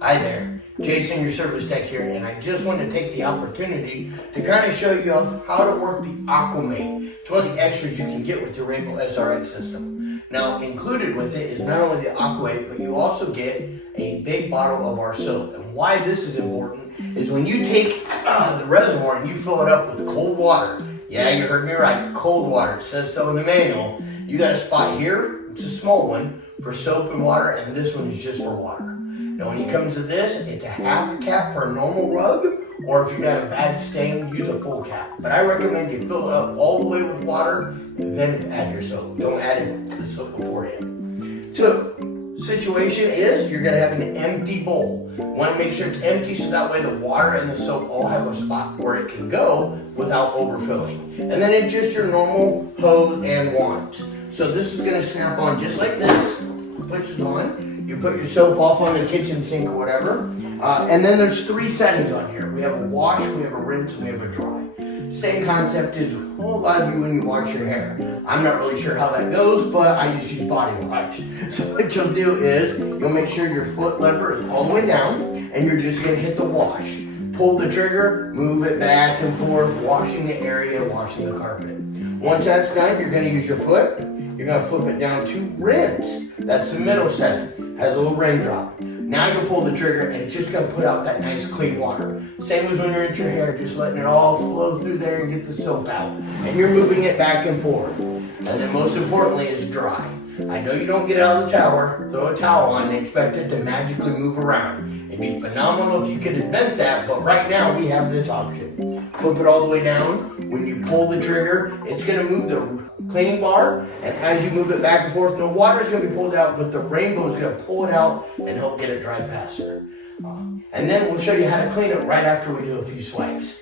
Hi there, Jason, your service tech here, and I just want to take the opportunity to kind of show you how to work the Aquamate. It's one of the extras you can get with your Rainbow SRX system. Now, included with it is not only the Aquamate, but you also get a big bottle of our soap. And why this is important is when you take the reservoir and you fill it up with cold water. Yeah, you heard me right, cold water. It says so in the manual. You got a spot here, it's a small one, for soap and water, and this one is just for water. Now when it comes to this, it's a half a cap for a normal rug, or if you got a bad stain, use a full cap. But I recommend you fill it up all the way with water, and then add your soap. Don't add the soap beforehand. So, situation is, you're gonna have an empty bowl. You wanna make sure it's empty so that way the water and the soap all have a spot where it can go without overfilling. And then it's just your normal hose and wand. So this is gonna snap on just like this, push it on. You put your soap off on the kitchen sink or whatever. And then there's 3 settings on here. We have a wash, we have a rinse, and we have a dry. Same concept as a lot of you when you wash your hair. I'm not really sure how that goes, but I just use body wash. So what you'll do is, you'll make sure your foot lever is all the way down, and you're just gonna hit the wash. Pull the trigger, move it back and forth, washing the area, washing the carpet. Once that's done, you're gonna use your foot. You're gonna flip it down to rinse. That's the middle setting. Has a little raindrop. Now you pull the trigger and it's just gonna put out that nice clean water. Same as when you're in your hair, just letting it all flow through there and get the soap out. And you're moving it back and forth. And then most importantly is dry. I know you don't get out of the shower, throw a towel on and expect it to magically move around. It'd be phenomenal if you could invent that, but right now we have this option. Flip it all the way down. When you pull the trigger, it's gonna move the cleaning bar, and as you move it back and forth, no water is going to be pulled out, but the Rainbow is going to pull it out and help get it dry faster. And then we'll show you how to clean it right after we do a few swipes.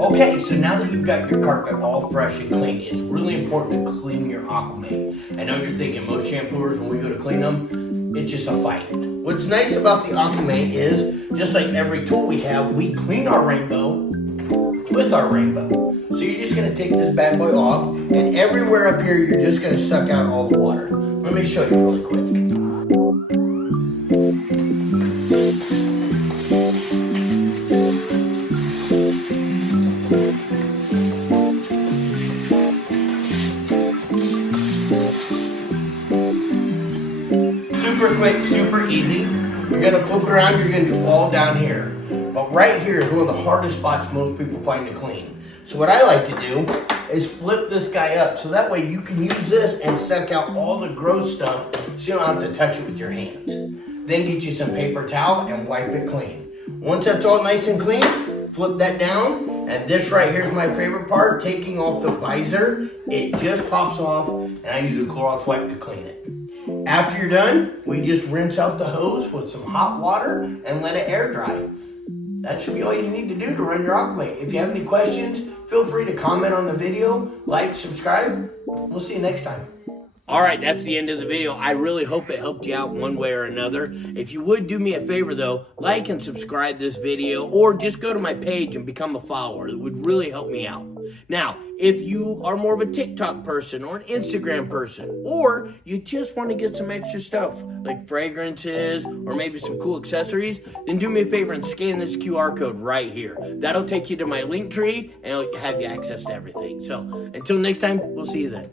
Okay, so now that you've got your carpet all fresh and clean, it's really important to clean your Aquamate. I know you're thinking most shampooers, when we go to clean them, it's just a fight. What's nice about the Aquamate is, just like every tool we have, we clean our Rainbow with our Rainbow. So you're just gonna take this bad boy off, and everywhere up here, you're just gonna suck out all the water. Let me show you really quick. Super quick, super easy. You're gonna flip it around, you're gonna do all down here. But right here is one of the hardest spots most people find to clean. So what I like to do is flip this guy up, so that way you can use this and suck out all the gross stuff so you don't have to touch it with your hands. Then get you some paper towel and wipe it clean. Once that's all nice and clean, flip that down, and this right here is my favorite part, taking off the visor. It just pops off, and I use a Clorox wipe to clean it. After you're done, we just rinse out the hose with some hot water and let it air dry. That should be all you need to do to run your Aquamate. If you have any questions, feel free to comment on the video, like, subscribe. We'll see you next time. All right, that's the end of the video. I really hope it helped you out one way or another. If you would do me a favor though, like and subscribe this video, or just go to my page and become a follower. It would really help me out. Now, if you are more of a TikTok person or an Instagram person, or you just want to get some extra stuff like fragrances or maybe some cool accessories, then do me a favor and scan this QR code right here. That'll take you to my link tree and it'll have you access to everything. So until next time, we'll see you then.